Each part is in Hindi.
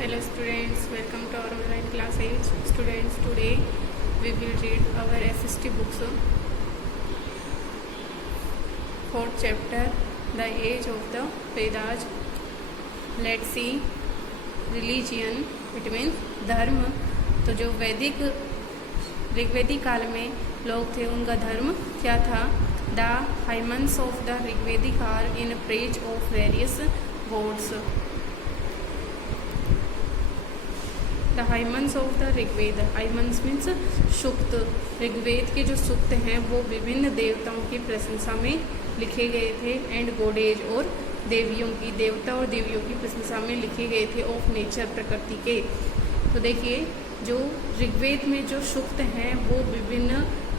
Hello students, welcome to our online classes. Students, today we will read our SST books. Fourth chapter, The Age of the Vedas. Let's see. Religion, it means धर्म. तो जो ऋग्वेदिक काल में लोग थे उनका धर्म क्या था? The hymns of the Rigvedic are in praise of various gods. The hymns of the Rigveda. Hymns means सूक्त. ऋग्वेद के जो सूक्त हैं वो विभिन्न देवताओं की प्रशंसा में लिखे गए थे. एंड गॉडेज और देवियों की, देवता और देवियों की प्रशंसा में लिखे गए थे. ऑफ नेचर, प्रकृति के. तो देखिए, जो ऋग्वेद में जो सूक्त हैं वो विभिन्न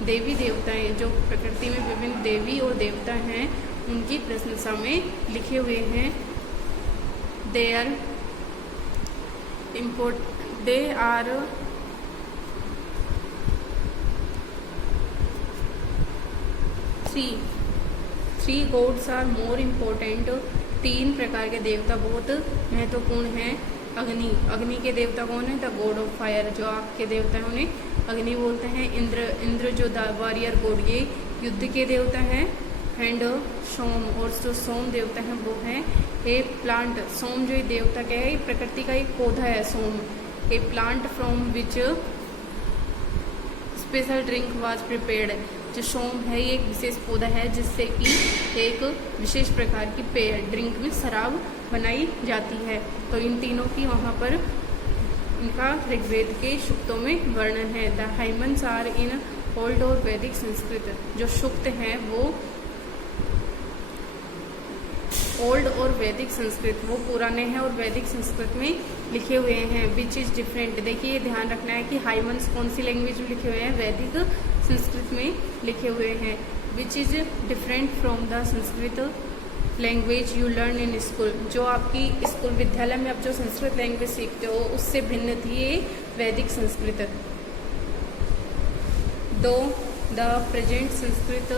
देवी देवताएं, जो प्रकृति में विभिन्न देवी और देवता हैं उनकी प्रशंसा में लिखे हुए हैं. They are three gods are more important. तीन प्रकार के देवता बहुत महत्वपूर्ण हैं. अग्नि के देवता कौन है? The God of fire. जो आग के देवता हैं उन्हें अग्नि बोलते हैं. इंद्र जो द वॉरियर गॉड, ये युद्ध के देवता हैं. एंड सोम, और जो सोम देवता हैं वो हैं ए प्लांट. सोम जो देवता क्या है? प्रकृति का एक पौधा है Soma. A plant from which special drink was prepared. जो सोम है ये एक विशेष पौधा है जिससे कि एक विशेष प्रकार की पेय ड्रिंक में शराब बनाई जाती है. तो इन तीनों की वहाँ पर इनका ऋग्वेद के सूक्तों में वर्णन है. The hymns are in old और वैदिक संस्कृत. जो सूक्त हैं वो ओल्ड और वैदिक संस्कृत, वो पुराने हैं और वैदिक संस्कृत में लिखे हुए हैं. Which is different. देखिए, ये ध्यान रखना है कि हाइमन्स कौन सी लैंग्वेज में लिखे हुए हैं? वैदिक संस्कृत में लिखे हुए हैं. Which is different from the Sanskrit language you learn in school. जो आपकी स्कूल विद्यालय में आप जो संस्कृत लैंग्वेज सीखते हो उससे भिन्न थी ये वैदिक संस्कृत. दो the present Sanskrit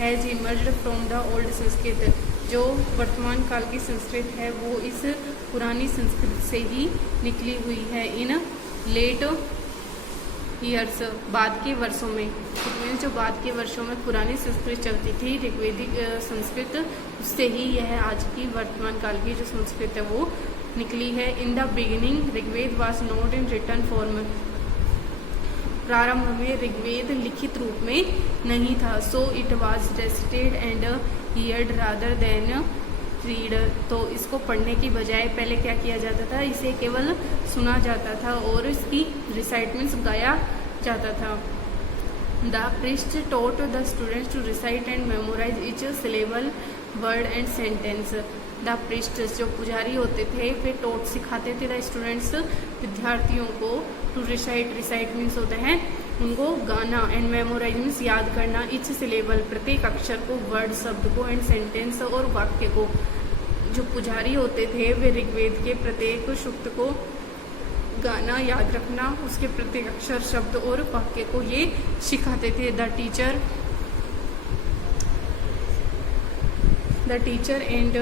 has emerged from the old Sanskrit. जो वर्तमान काल की संस्कृत है वो इस पुरानी संस्कृत से ही निकली हुई है. इन लेट ईयर्स, बाद के वर्षों में. इसमें जो बाद के वर्षों में पुरानी संस्कृत चलती थी ऋग्वेदिक संस्कृत, उससे ही यह आज की वर्तमान काल की जो संस्कृत है वो निकली है. In the beginning Rigveda was not in written form. प्रारंभ में ऋग्वेद लिखित रूप में नहीं था. So it was recited and heard rather than read. तो इसको पढ़ने की बजाय पहले क्या किया जाता था? इसे केवल सुना जाता था और इसकी रिसाइटमेंट्स गाया जाता था. The priest taught the students to recite and memorise each syllable, word and sentence. The priest, जो पुजारी होते थे, वे टॉट सिखाते थे द स्टूडेंट्स, विद्यार्थियों को. टू रिसाइट मीन्स होता है उनको गाना, एंड मेमोराइज मीन्स याद करना. इच सिलेबल, प्रत्येक अक्षर को, वर्ड शब्द को, एंड सेंटेंस और वाक्य को. जो पुजारी होते थे वे ऋग्वेद के प्रत्येक सूक्त को गाना, याद रखना, उसके प्रत्येक अक्षर, शब्द और वाक्य को ये सिखाते थे. The teacher and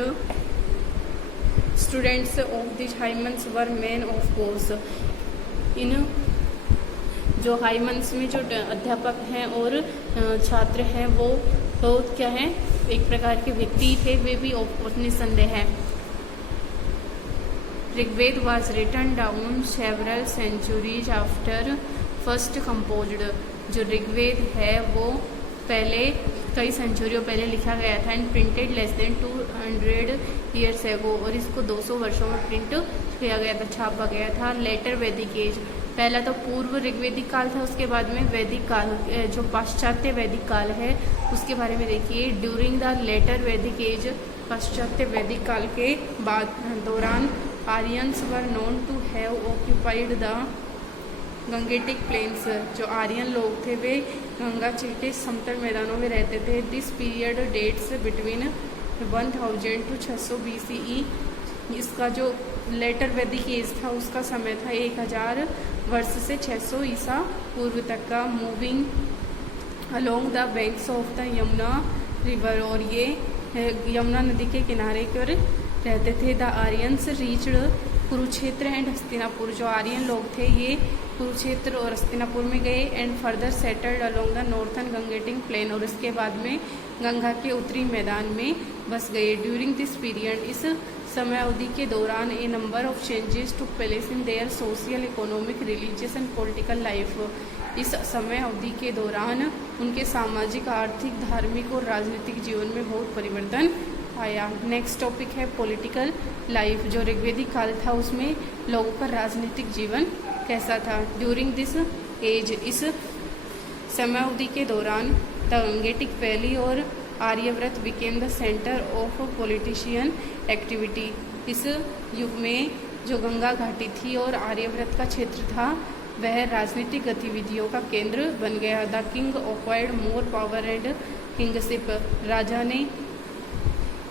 students of this hymns were man of course. इन जो हाइमन्स में जो अध्यापक हैं और छात्र हैं वो बहुत क्या है, एक प्रकार के व्यक्ति थे. वे भी निसंदेह हैं. Rigveda was written down several centuries after first composed. जो ऋग्वेद है वो पहले कई सेंचुरियों पहले लिखा गया था. And printed less than 200 years ago. और इसको 200 वर्षों में प्रिंट किया गया था, छापा गया था. लेटर वैदिक एज, पहला तो पूर्व ऋग्वेदिक काल था, उसके बाद में वैदिक काल, जो पाश्चात्य वैदिक काल है उसके बारे में देखिए. During the later Vedic age, पाश्चात्य वैदिक काल के दौरान Aryans were known to have occupied the Gangetic plains. जो आर्यन लोग थे वे गंगा के समतल मैदानों में रहते थे. This period dates between 1000 to 600 BCE. इसका जो लेटर वैदिक एज था उसका समय था 1000 वर्ष से 600 ईसा पूर्व तक का. Moving along the banks of the Yamuna river. और ये यमुना नदी के किनारे पर रहते थे. The Aryans reached Kurukshetra and Hastinapur. जो आर्यन लोग थे ये कुरुक्षेत्र और हस्तिनापुर में गए and further settled along the northern Gangetic plain, और इसके बाद में गंगा के उत्तरी मैदान में बस गए। ड्यूरिंग दिस पीरियड, इस समय अवधि के दौरान a number of changes took place in their social, economic, religious and political life. इस समय अवधि के दौरान उनके सामाजिक, आर्थिक, धार्मिक और राजनीतिक जीवन में बहुत परिवर्तन आया। नेक्स्ट टॉपिक है पॉलिटिकल लाइफ। जो ऋग्वेदिक काल था उसमें लोगों का राजनीतिक जीवन कैसा था। ड्यूरिंग दिस एज, इस समय अवधि के दौरान द गंगेटिक वैली और Aryavarta became the centre of politician activity. इस युग में जो गंगा घाटी थी और आर्यव्रत का क्षेत्र था वह राजनीतिक गतिविधियों का केंद्र बन गया। The king acquired more power and kingship. राजा ने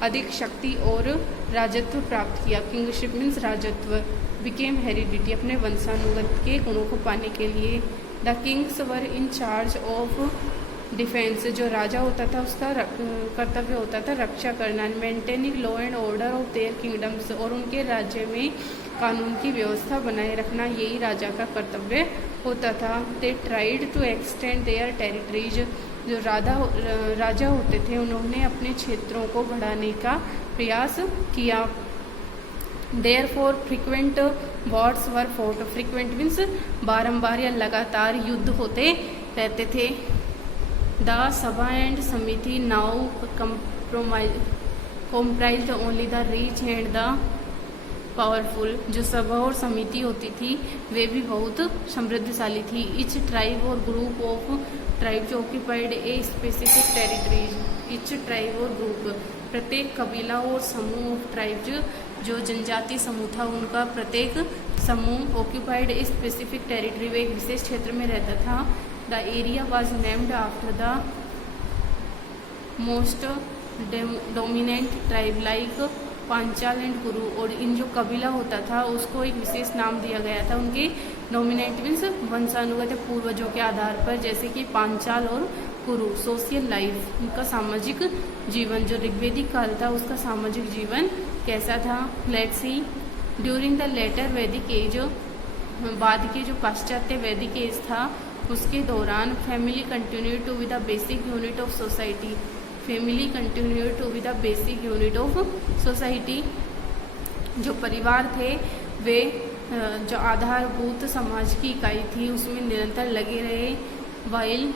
अधिक शक्ति और राजत्व प्राप्त किया। किंगशिप मीन्स राजत्व। बिकेम हेरिडिटी, अपने वंशानुगत के गुणों को पाने के लिए। The kings were in charge of defence. जो राजा होता था उसका कर्तव्य होता था रक्षा करना। Maintaining law and order of their kingdoms, और उनके राज्य में कानून की व्यवस्था बनाए रखना यही राजा का कर्तव्य होता था। They tried to extend their territories. जो राजा होते थे उन्होंने अपने क्षेत्रों को बढ़ाने का प्रयास किया। Therefore frequent wars were fought. Frequent means बारंबार या लगातार युद्ध होते रहते थे। The sabha and samiti now comprised only the rich and the powerful. जो सभा और समिति होती थी वे भी बहुत समृद्धशाली थी। इच ट्राइब और ग्रुप ऑफ ट्राइब जो occupied a specific territories. Etch tribe और ग्रुप, प्रत्येक कबीला और समूह ऑफ ट्राइब जो जनजाति समूह था उनका प्रत्येक समूह ऑक्यूपाइड ए स्पेसिफिक टेरिटरी, वे एक विशेष क्षेत्र में रहता था। The area was named after the most dominant tribe like Panchal and कुरु। और इन जो कबीला होता था उसको एक विशेष नाम दिया गया था उनके डोमिनेंट मीन्स वंशानुगत पूर्वजों के आधार पर, जैसे कि पांचाल और कुरु। सोशल लाइफ, उनका सामाजिक जीवन। जो ऋग्वेदिक काल था उसका सामाजिक जीवन कैसा था। Let's see. During the later Vedic age, बाद के जो पाश्चात्य वैदिक एज था उसके दौरान family continue to be the basic unit of society. Family continue to be the basic unit of society. जो परिवार थे वे जो आधारभूत समाज की इकाई थी उसमें निरंतर लगे रहे। While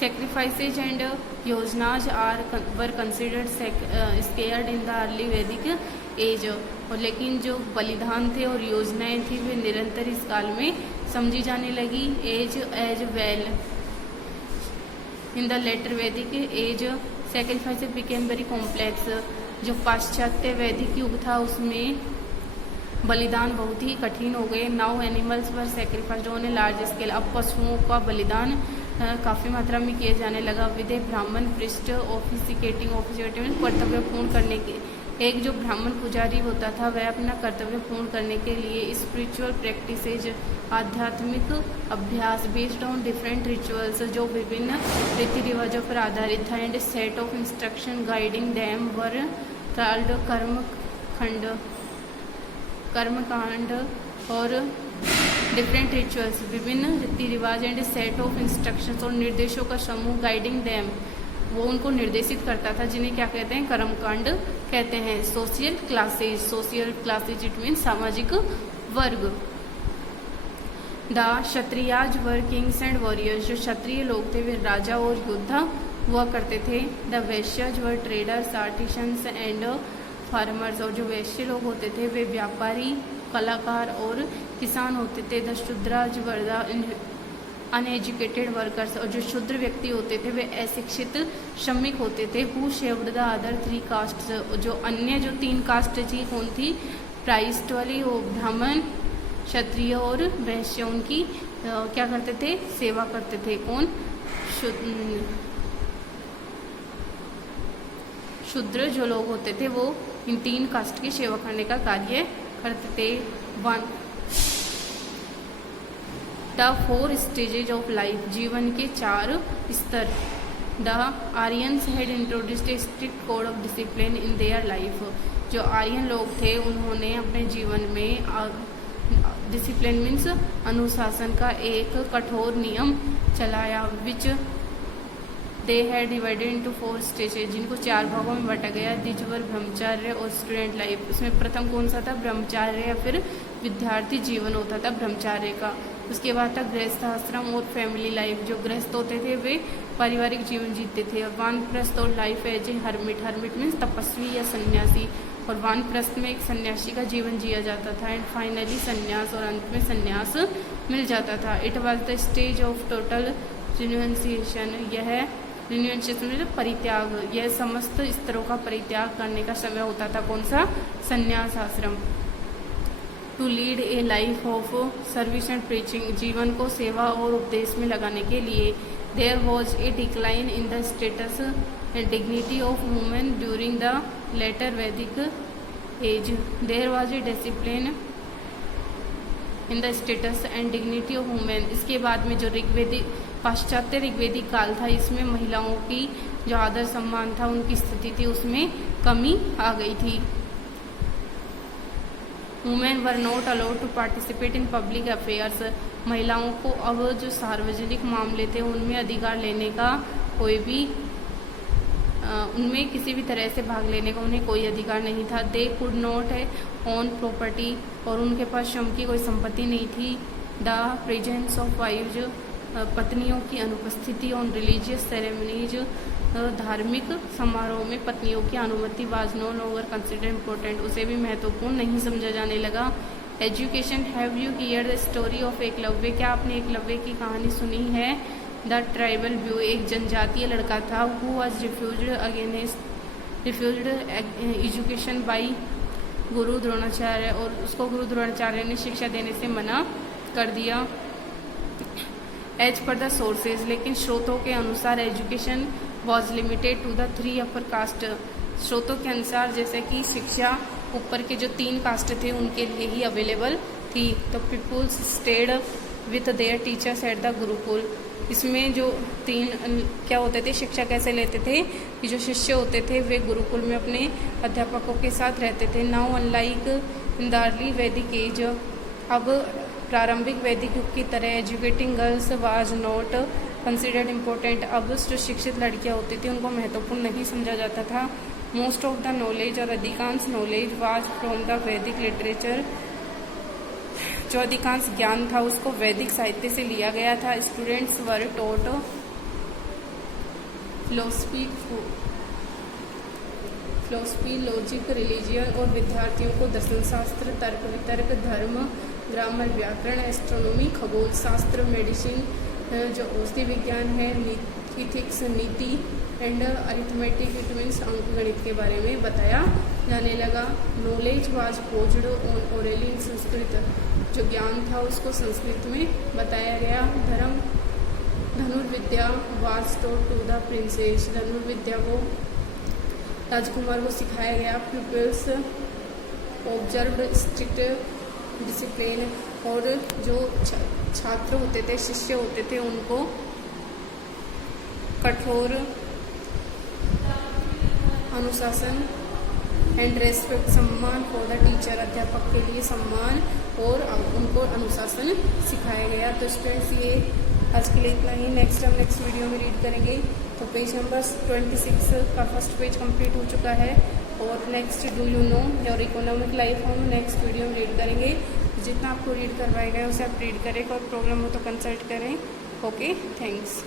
sacrifices and yajnas were considered sacred in the early Vedic age. और लेकिन जो बलिदान थे और योजनाएं थी वे निरंतर इस काल में समझी जाने लगी। As well in the later Vedic age sacrifice became very complex. जो पाश्चात्य वैदिक युग था उसमें बलिदान बहुत ही कठिन हो गए। Now animals were sacrificed on a large scale. अब पशुओं का बलिदान काफ़ी मात्रा में किए जाने लगा। विद ए ब्राह्मण पृष्ठ ऑफिसिकेटिंग कर्तव्य पूर्ण करने के, एक जो ब्राह्मण पुजारी होता था वह अपना कर्तव्य पूर्ण करने के लिए स्पिरिचुअल प्रैक्टिसेज, आध्यात्मिक अभ्यास बेस्ड ऑन डिफरेंट रिचुअल्स, जो विभिन्न रीति रिवाजों पर आधारित था। And set of instruction guiding them were called कर्मकांड और डिफरेंट रिचुअल्स, विभिन्न रीति रिवाज एंड सेट ऑफ इंस्ट्रक्शंस और निर्देशों का समूह गाइडिंग दैम, वो उनको निर्देशित करता था, जिन्हें क्या कहते हैं, कर्मकांड कहते हैं। सोशल क्लासेज इट मीन सामाजिक वर्ग। The Kshatriyas were Kings and warriors, जो क्षत्रिय लोग थे वे राजा और योद्धा हुआ करते थे। The Vaishyas were traders, artisans and farmers, और जो वैश्य लोग होते थे वे व्यापारी, कलाकार और किसान होते थे। The Shudras were the uneducated workers, और जो शूद्र व्यक्ति होते थे वे अशिक्षित श्रमिक होते थे। Who served the other 3 caste, जो अन्य जो 3 कास्ट थी कौन थी, प्राइस्ट वाली, वो ब्राह्मण, क्षत्रिय और वैश्य, उनकी क्या करते थे, सेवा करते थे। कौन, शूद्र जो लोग होते थे वो इन 3 कास्ट की सेवा करने का कार्य करते थे। 1 द 4 स्टेजेज ऑफ लाइफ, जीवन के 4 स्तर। The Aryans had introduced A strict code of discipline in their life, जो आर्यन लोग थे उन्होंने अपने जीवन में डिसिप्लिन मीन्स अनुशासन का एक कठोर नियम चलाया, which they had divided into 4 stages, जिनको 4 भागों में बांटा गया। दिज वर ब्रह्मचर्य और स्टूडेंट लाइफ। उसमें प्रथम कौन सा था? ब्रह्मचर्य या फिर विद्यार्थी जीवन होता था ब्रह्मचर्य का। उसके बाद था गृहस्थ आश्रम और फैमिली लाइफ। जो गृहस्थ होते थे वे पारिवारिक जीवन जीते थे। और वानप्रस्थ और life as a hermit. Hermit means तपस्वी या सन्यासी, और वानप्रस्थ में एक सन्यासी का जीवन जिया जाता था। एंड फाइनली सन्यास, और अंत में सन्यास मिल जाता था। It was the stage of total renunciation. यह रिन्यूएंशिएशन मतलब परित्याग, यह समस्त स्तरों का परित्याग करने का समय होता था। कौन सा? सन्यास आश्रम। To lead a life of service and preaching. जीवन को सेवा और उपदेश में लगाने के लिए। There was a decline in the status and dignity of women during the later Vedic age. There was a discipline in the status and dignity of women. इसके बाद में जो ऋग्वेदिक पाश्चात्य ऋग्वेदिक काल था, इसमें महिलाओं की जो आदर सम्मान था, उनकी स्थिति थी, उसमें कमी आ गई थी। Women were not allowed to participate in public affairs. महिलाओं को अब जो सार्वजनिक मामले थे उनमें अधिकार लेने का कोई भी उनमें किसी भी तरह से भाग लेने का उन्हें कोई अधिकार नहीं था। They could not own property, और उनके पास श्रम की कोई संपत्ति नहीं थी। द प्रेजेंस ऑफ वाइव्स, पत्नियों की अनुपस्थिति। ऑन रिलीजियस सेरेमनीज, धार्मिक समारोह में पत्नियों की अनुमति। Was no longer consider important, उसे भी महत्वपूर्ण नहीं समझा जाने लगा। Education. Have you hear the story of Eklavya. क्या आपने एकलव्य की कहानी सुनी है? द ट्राइबल व्यू, एक जनजातीय लड़का था। Who was refused education by गुरु द्रोणाचार्य, और उसको गुरु द्रोणाचार्य ने शिक्षा देने से मना कर दिया। एज पर द सोर्सेज, लेकिन स्रोतों के अनुसार education was limited to the 3 upper caste. स्रोतों के अनुसार जैसे कि शिक्षा ऊपर के जो 3 कास्ट थे उनके लिए ही अवेलेबल थी। तो peoples stayed with their teachers at the gurukul. इसमें जो 3 क्या होते थे, शिक्षा कैसे लेते थे कि जो शिष्य होते थे वे गुरुकुल में अपने अध्यापकों के साथ रहते थे। Now unlike in the early Vedic as, अब प्रारंभिक वैदिक युग की तरह educating girls was not considered important. अब जो शिक्षित लड़कियां होती थी उनको महत्वपूर्ण नहीं समझा जाता था। मोस्ट ऑफ द नॉलेज, और अधिकांश नॉलेज वाज फ्रॉम द वैदिक लिटरेचर, जो अधिकांश ज्ञान था उसको वैदिक साहित्य से लिया गया था। Students were taught philosophy, logic, religion, और विद्यार्थियों को दर्शन शास्त्र, तर्क वितर्क, धर्म, ग्रामर, व्याकरण, एस्ट्रोनॉमी, खगोल शास्त्र, मेडिसिन, जो औषधि विज्ञान है, इथिक्स, नीति, एंड अरिथमेटिक, इट मीन्स अंक गणित के बारे में बताया जाने लगा। Knowledge was passed on orally in Sanskrit, जो ज्ञान था उसको संस्कृत में बताया गया। Dhanurvidya was taught to the princes, धनुर्विद्या को राजकुमार को सिखाया गया। पीपल्स ऑब्जर्व्ड स्ट्रिक्ट डिसिप्लिन, और जो छात्र होते थे, शिष्य होते थे, उनको कठोर अनुशासन एंड रेस्पेक्ट, सम्मान फॉर द टीचर, अध्यापक के लिए सम्मान और उनको अनुशासन सिखाया गया। तो स्टूडेंट्स ये आज के लिए इतना ही। नेक्स्ट हम नेक्स्ट वीडियो में रीड करेंगे। तो पेज नंबर 26 का फर्स्ट पेज कंप्लीट हो चुका है, और next do you know your economic life हम नेक्स्ट वीडियो में रीड करेंगे। जितना आपको रीड करवाया गया उसे आप रीड करें, कोई प्रॉब्लम हो तो कंसल्ट करें। Okay, thanks.